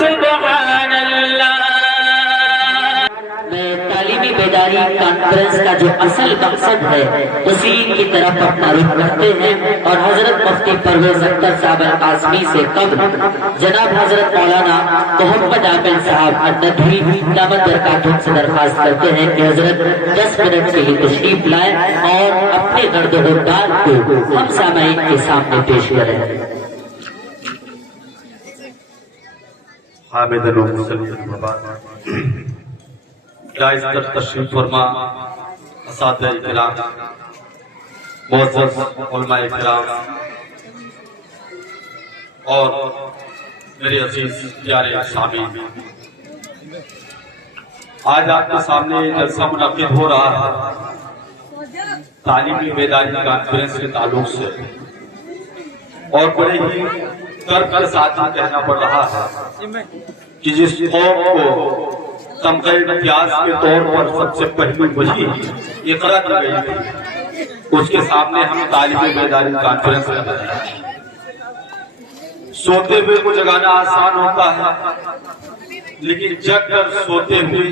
سبحان اللہ۔ تعلیمی بیداری کانفرنس کا جو اصل مقصد ہے اسی کی طرف اپنا رخ کرتے ہیں، اور حضرت مفتی پرویز اختر صاحب القاسمی سے قبل جناب حضرت مولانا محمد عامر صاحب الندوی دامت برکاتہم سے درخواست کرتے ہیں کہ حضرت 10 منٹ سے ہی تشریف لائیں اور اپنے گرد و غبار کو ہم سامعین کے سامنے پیش کریں۔ حامدن و مسلمن وبعد، جائز در تشریف فرما اساتذہ کرام، معزز علماء کرام اور میرے عزیز پیارے سامعین، آج آپ کے سامنے جلسہ منعقد ہو رہا ہے تعلیمی بیداری کانفرنس کے تعلق سے، اور بڑے ہی درد کے ساتھ کہنا پڑ رہا ہے کہ جس قوم کو تمغہ امتیاز کے طور پر سب سے پہلی وحی اقرا کی گئی تھی، اس کے سامنے ہم تعلیمی بیداری کانفرنس کر رہے ہیں۔ سوتے ہوئے کو جگانا آسان ہوتا ہے، لیکن جگ کر سوتے ہوئے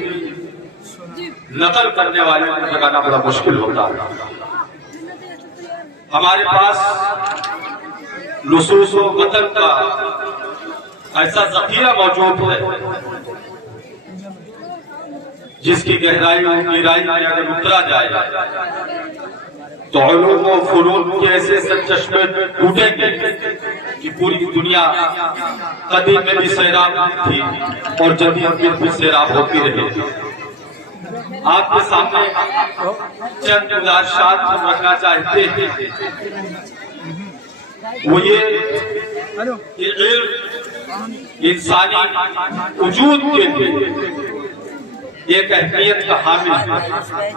نقل کرنے والے کو جگانا بڑا مشکل ہوتا ہے۔ ہمارے پاس نصوص و متن کا ایسا ذخیرہ موجود ہے جس کی گہرائی و گہرائی میں اگر اترا جائے تو علوم و فنون کے ایسے چشمے ٹوٹیں گے کہ پوری دنیا قدیم میں بھی سیراب تھی اور جدید میں بھی سیراب ہوتی رہی۔ آپ کے سامنے چند گزارشات ہم رکھنا چاہتے ہیں، وہ یہ کہ علم انسانی وجود کے لیے ایک اہمیت کا حامل ہے۔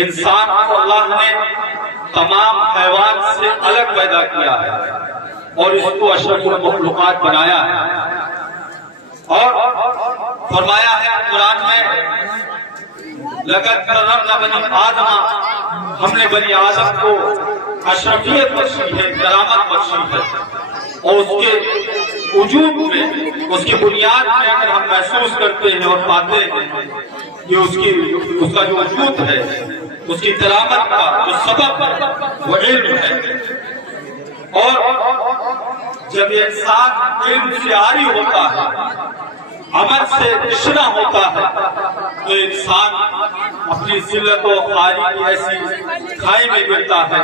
انسان کو اللہ نے تمام حیوان سے الگ پیدا کیا ہے اور اس کو اشرف المخلوقات بنایا ہے، اور فرمایا ہے قرآن میں لقد کرمنا بنی آدم، ہم نے بنی آدم کو اشرفیت بخشی ہے، کرامت بخشی ہے، اور اس کے وجود میں، اس کی بنیاد میں اگر ہم محسوس کرتے ہیں اور پاتے ہیں کہ اس کا جو وجود ہے، اس کی کرامت کا جو سبب ہے وہ علم ہے۔ اور جب یہ انسان علم سے عاری ہوتا ہے، عمل سے تشنا ہوتا ہے، تو انسان اپنی ذلت و خواری کی ایسی کھائی میں گرتا ہے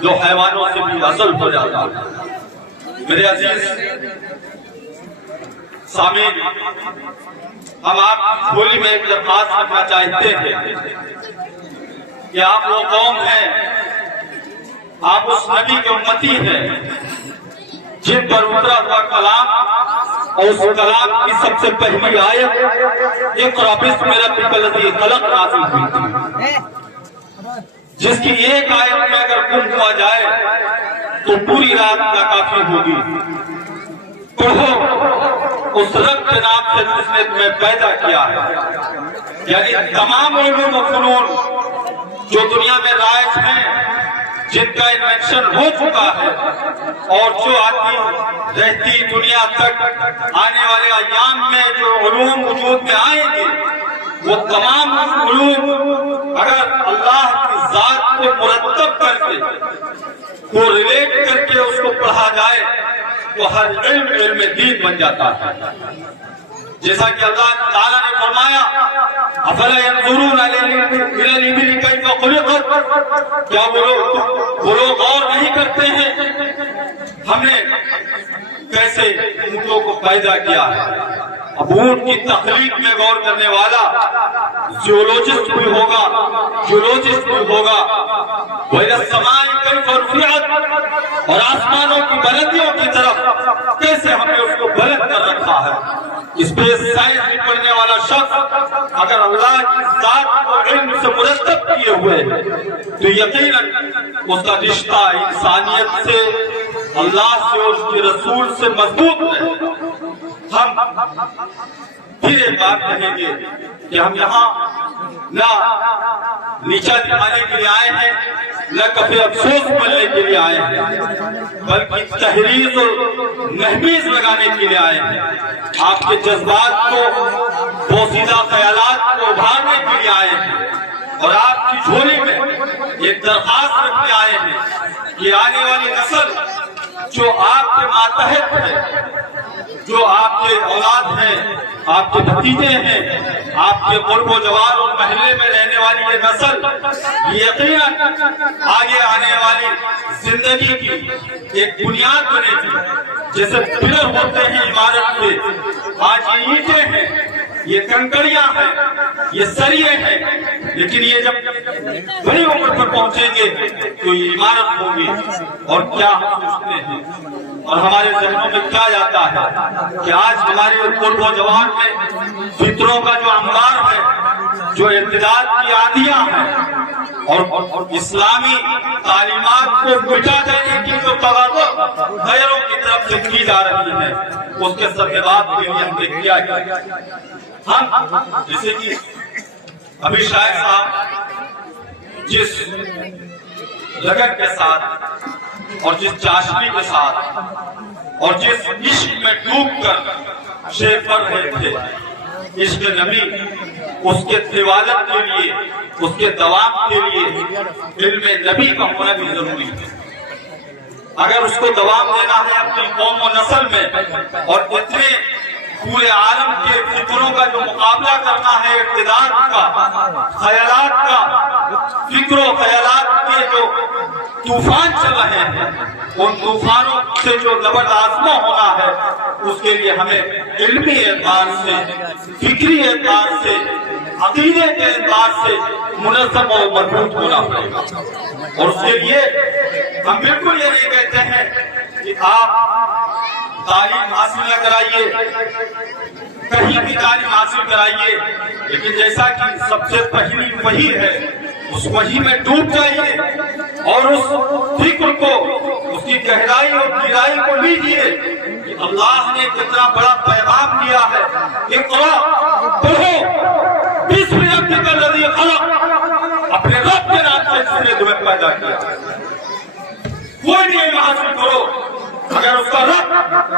جو حیوانوں سے بھی افضل ہو جاتا ہے۔ میرے عزیز سامعین، ہم آپ بولی میں ایک درخواست کرنا چاہتے ہیں کہ آپ وہ قوم ہیں، آپ اس نبی کے امتی ہیں جن پر اترا ہوا کلام اور اس کلام کی سب سے پہلی آیت اقرأ باسم ربک الذی خلق نازل ہوئی تھی، جس کی ایک آیت میں اگر گم ہوا جائے تو پوری رات ناکافی ہوگی۔ پڑھو اس رب کے نام سے جس نے تمہیں پیدا کیا ہے، یعنی تمام علوم و فنون جو دنیا میں رائج ہیں، جن کا انوینشن ہو چکا ہے اور جو آتی رہتی دنیا تک آنے والے ایام میں جو علوم وجود میں آئیں گے، وہ تمام علوم اگر اللہ کی ذات کو مرتب کر کے کو ریلیٹ کر کے اس کو پڑھا جائے تو ہر علم علم دین بن جاتا ہے۔ جیسا کہ اللہ تعالیٰ نے فرمایا افلا ينظرون الى الابل كيف خلقت، کیا وہ لوگ غور نہیں کرتے ہیں ہم نے کیسے اونٹوں کو پیدا کیا ہے؟ اب اونٹ کی تخلیق میں غور کرنے والا زیولوجسٹ بھی ہوگا، جیولوجسٹ بھی ہوگا۔ وَإِلَى السَّمَاءِ كَيْفَ رُفِعَتْ، اور آسمانوں کی بلندیوں کی طرف کیسے ہم نے اس کو بلند کر رکھا ہے۔ اسپیس سائنس میں پڑھنے والا شخص اگر اللہ کی ذات کو علم سے مرتب کیے ہوئے تو یقیناً اس کا رشتہ انسانیت سے، اللہ سے اور اس کے رسول سے مضبوط ہے۔ ہم پھر ایک بات کہیں گے کہ ہم یہاں نہ نیچا دکھانے کے لیے آئے ہیں، نہ کبھی افسوس ملنے کے لیے آئے ہیں، بلکہ تحریض اور مہمیز لگانے کے لیے آئے ہیں۔ آپ کے جذبات کو، پوشیدہ خیالات کو ابھارنے کے لیے آئے ہیں، اور آپ کی جھولی میں ایک درخواست رکھنے آئے ہیں کہ آنے والی نسل جو آپ کے ماتحت ہے، جو آپ کے اولاد ہیں، آپ کے بھتیجے ہیں، آپ کے قرب و جوار اور محلے میں رہنے والی یہ نسل یقیناً آگے آنے والی زندگی کی ایک بنیاد بنے گی۔ جیسے پلر ہوتے ہیں عمارت کے، آج یہ اینٹیں ہیں، یہ کنکریاں ہیں، یہ سریے ہیں، لیکن یہ جب بڑی عمر پر پہنچیں گے تو یہ عمارت ہوگی۔ اور کیا ہم سوچتے ہیں اور ہمارے ذہنوں میں کیا جاتا ہے کہ آج ہمارے قرب و جوان میں فطروں کا جو انبار ہے، جو ارتداد کی آندیاں ہیں، اور اسلامی تعلیمات کو مٹا دینے کی جو توقع غیروں کی طرف سے کی جا رہی ہے، اس کے سرغبات کے لیے ہم نے کیا ہے۔ ہم جیسے کہ ابھی شاہد صاحب جس لگن کے ساتھ اور جس چاشنی کے ساتھ اور جس عشق میں ڈوب کر شعر پڑھ رہے تھے، عشق نبی، اس کے طوالت کے لیے، اس کے دوام کے لیے علم نبی کا ہونا بھی ضروری ہے۔ اگر اس کو دوام دینا ہے اپنی قوم و نسل میں، اور اتنے پورے عالم کے فکروں کا جو مقابلہ کرنا ہے، اقتدار کا، خیالات کا، فکر و خیالات کے جو طوفان چل رہے ہیں، ان طوفانوں سے جو زبردازمہ ہونا ہے، اس کے لیے ہمیں علمی اعتبار سے، فکری اعتبار سے، عقیدے کے اعتبار سے منظم و مربوط ہونا پڑے گا۔ اور اس کے لیے ہم بالکل یہ نہیں کہتے ہیں کہ آپ تعلیم حاصل نہ کرائیے، کہیں بھی تعلیم حاصل کرائیے، لیکن جیسا کہ سب سے پہلی وحی ہے، اس وحی میں ڈوب جائیے اور اس فکر کو، اس کی گہرائی اور گہرائی کو لیجیے کہ اللہ نے کتنا بڑا پیغام دیا ہے۔ اقرا، پڑھو، بسم ربک الذی خلق، اپنے رب کے نام سے جس نے تمہیں پیدا کیا۔ کوئی بھی علم حاصل کرو، اگر اس کا رب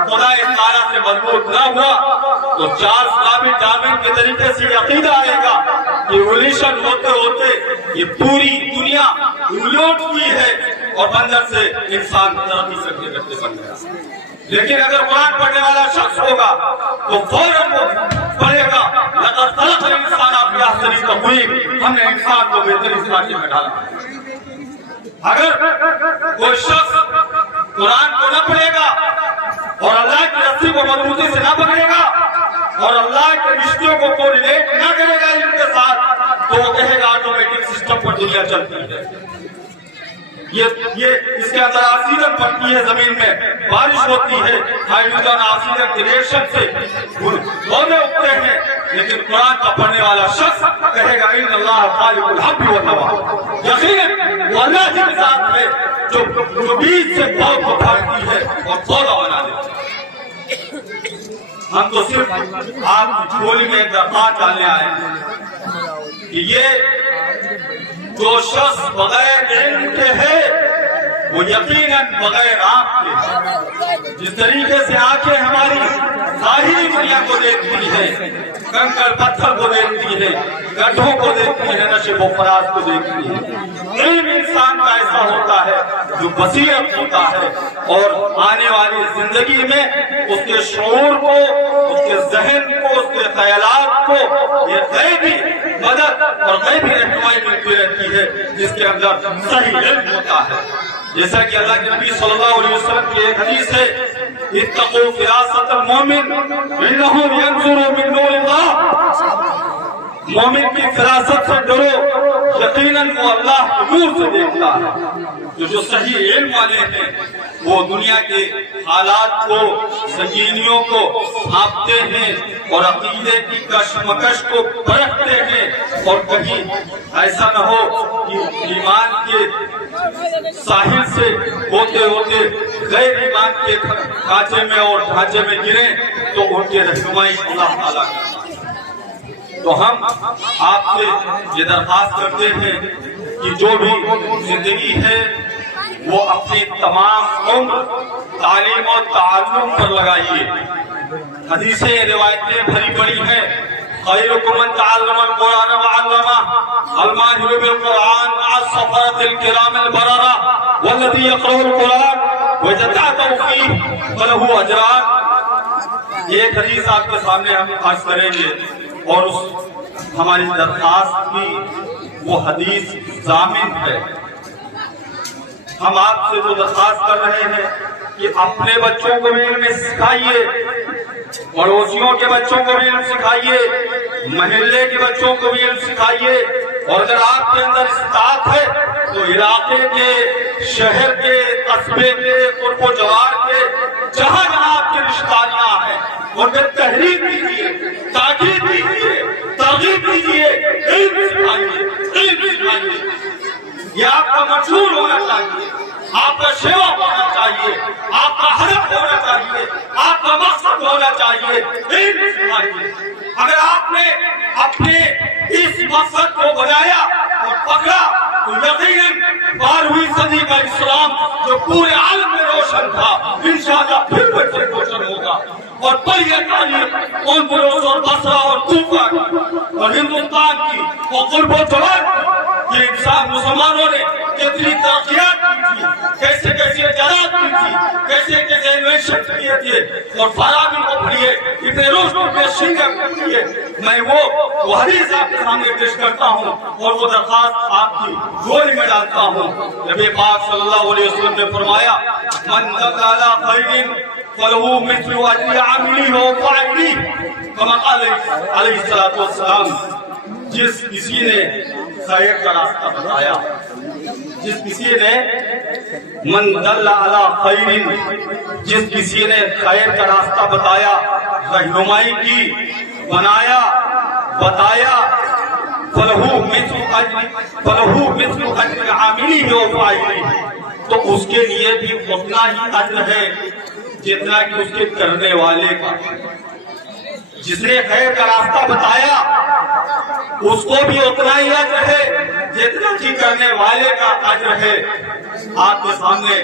خدا تعالیٰ سے مضبوط نہ ہوا تو 4 ثابت جامع کے طریقے سے عقیدہ آئے گا کہ ایولیوشن ہوتے ہوتے یہ پوری دنیا الٹ کی ہے اور اندر سے انسان ترقی کرتے کرتے بن گیا۔ لیکن اگر قرآن پڑھنے والا شخص ہوگا تو فوراً وہ پڑھے گا لقد خلقنا الانسان فی احسن تقویم، ہم نے انسان کو بہترین سراچے میں ڈالا۔ اگر کوئی شخص قرآن کو نہ پڑھے گا اور اللہ کی رسی کو مضبوطی سے نہ پکڑے گا اور اللہ کے رشتوں کو کوریلیٹ نہ کرے گا ان کے ساتھ، تو وہ کہے گا آٹومیٹک سسٹم پر دنیا چلتی ہے۔ یہ اس کے اندر آکسیجن پڑتی ہے، زمین میں بارش ہوتی ہے، ہائیڈروجن آکسیجن کے ریئیکشن سے پودے اگتے ہیں، لیکن قرآن کا پڑھنے والا شخص کہے گا ان اللہ خالق الحب والنوى، یقیناً وہ اللہ کے ساتھ ہے جو بیج سے پود کو پھاڑتی ہے اور پودا بنا دیتی ہے۔ ہم تو صرف آپ کی جھولی میں ایک درخواست ڈالنے آئے ہیں کہ یہ جو شخص بغیر علم کے ہے وہ یقیناً بغیر آنکھ کے، جس طریقے سے آنکھیں ہماری ظاہری دنیا کو دیکھتی ہے، کنکر پتھر کو دیکھتی ہے، گڈھوں کو دیکھتی ہے، نشیب و فراز کو دیکھتی ہے، علم انسان کا ایسا ہوتا ہے جو بصیرت ہوتا ہے اور آنے والی زندگی میں اس کے شعور کو، اس کے ذہن کو، اس کے خیالات کو یہ غیبی مدد اور غیبی رہنمائی ملتی رہتی ہے جس کے اندر صحیح علم ہوتا ہے۔ جیسا کہ اللہ کے نبی صلی اللہ علیہ وسلم کی ایک حدیث ہے، اتقوا فراست المومن انہ ینظر من نور اللہ، مومن کی فراست سے ڈرو، یقیناً وہ اللہ کے نور سے دیکھتا ہے۔ جو صحیح علم والے ہیں وہ دنیا کے حالات کو، سنگینیوں کو بھانپتے ہیں اور عقیدے کی کشمکش کو پرکھتے ہیں، اور کہیں ایسا نہ ہو کہ ایمان کے ساحل سے ہوتے ہوتے غیر ایمان کے کانچے میں اور ڈھانچے میں گریں تو ان کے رہنمائی اللہ تعالیٰ کی۔ تو ہم آپ سے یہ درخواست کرتے ہیں کہ جو بھی زندگی ہے وہ اپنی تمام عمر تعلیم اور تعلم پر لگائیے. حدیثیں روایتیں بھری پڑی ہیں. خیرکم من تعلم القرآن وعلمہ الماہر بالقرآن مع السفرة الکرام البررہ والذی یقرأ القرآن ویتتعتع فیہ فلہ اجران. ایک حدیث آپ کے سامنے ہم عرض کریں گے اور اس ہماری درخواست کی وہ حدیث ضامن ہے. ہم آپ سے جو درخواست کر رہے ہیں کہ اپنے بچوں کو بھی علم سکھائیے, پڑوسیوں کے بچوں کو بھی علم سکھائیے, محلے کے بچوں کو بھی علم سکھائیے, اور اگر آپ کے اندر استطاعت ہے تو علاقے کے, شہر کے, قصبے کے, قرب و جوار کے, جہاں جہاں آپ کی رشتہ داریاں ہیں ان پہ تحریک دیجیے, تاکید دیجیے, ترغیب دیجیے, علم سکھائیے, علم سکھائیے. یہ آپ کا منشور ہونا چاہیے, آپ کا شیوا ہونا چاہیے, آپ کا ہدف ہونا چاہیے, آپ کا مقصد ہونا چاہیے. علم سکھائیے. اگر آپ نے اپنے اس مقصد کو بنایا اور پکڑا تو یقیناً 12ویں صدی کا اسلام جو پورے عالم میں روشن تھا انشاءاللہ پھر بچے روشن ہوگا. اور پہلے تعلیم اندلس اور بصرہ اور کوفہ اور ہندوستان کی اور قرب و جوار کی یہ انسان مسلمانوں نے کتنی ترقیات کی تھی, کیسے کیسے ایجادات کی تھی, کیسے کیسے انویشن کیے تھے, اور فارابی کو پڑھیے, ابن رشد کو شیعہ کو پڑھیے. میں وہ حدیث آپ کے سامنے پیش کرتا ہوں اور وہ درخواست آپ کی جھولی میں ڈالتا ہوں. نبی پاک صلی اللہ علیہ وسلم نے فرمایا من دل علی خیر فلہ مثل اجر عاملہ و فاعلہ کما قال علیہ الصلوۃ والسلام. جس کسی نے خیر کا راستہ بتایا, جس کسی نے من دل علی خیر, جس کسی نے خیر کا راستہ بتایا, رہنمائی کی, بنایا, بتایا, فلہ مثل اجر عاملہ و فاعلہ, تو اس کے لیے بھی اتنا ہی اجر ہے جتنا کہ اس کے کرنے والے کا. جس نے خیر کا راستہ بتایا اس کو بھی اتنا ہی اجر ہے جتنا کہ کرنے والے کا اجر ہے. آپ کے سامنے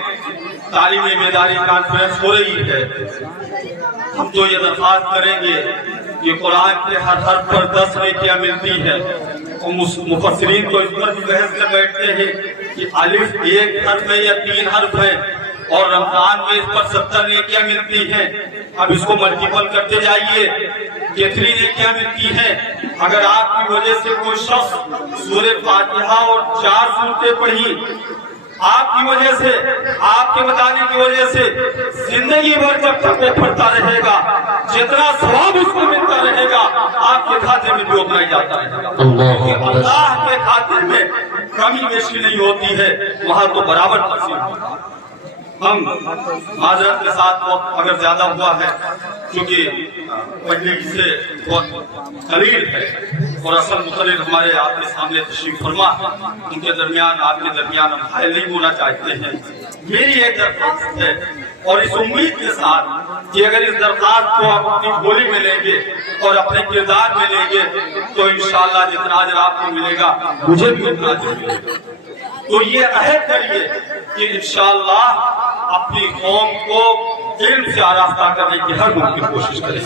تعلیمی بیداری کانفرنس ہو رہی ہے. ہم تو یہ درخواست کریں گے کہ قرآن کے ہر حرف پر 10 نیکیاں ملتی ہیں, اور مفسرین تو اس پر بھی بحث کر بیٹھتے ہیں کہ الف ایک حرف ہے یا 3 حرف ہے, اور رمضان میں اس پر 70 نیکیاں ملتی ہیں. اب اس کو ملٹیپل کرتے جائیے, کتنی نیکیاں ملتی ہیں. اگر آپ کی وجہ سے کوئی شخص سورہ فاتحہ اور 4 سورتیں پڑھی, آپ کی وجہ سے, آپ کے بتانے کی وجہ سے زندگی بھر جب تک وہ پڑھتا رہے گا, جتنا ثواب اس کو ملتا رہے گا آپ کے کھاتے میں بھی اتنا ہی جاتا رہے گا. اللہ کے کھاتے میں کمی بیشی نہیں ہوتی ہے, وہاں تو برابر تقسیم ہوگا. ہم معذرت کے ساتھ وقت اگر زیادہ ہوا ہے کیونکہ پہلے سے بہت قلیل ہے اور اصل مقرر ہمارے آپ کے سامنے تشریف فرما, ان کے درمیان آپ کے درمیان ہم حائل نہیں ہونا چاہتے ہیں. میری ایک درخواست ہے اور اس امید کے ساتھ کہ اگر اس درخواست کو آپ اپنی بولی میں لیں گے اور اپنے کردار میں لیں گے تو انشاءاللہ جتنا اجر آپ کو ملے گا مجھے بھی اتنا اجر ملے گا. تو یہ عہد کریے کہ انشاءاللہ اپنی قوم کو علم سے آراستہ کرنے کی ہر ممکن کوشش کریں.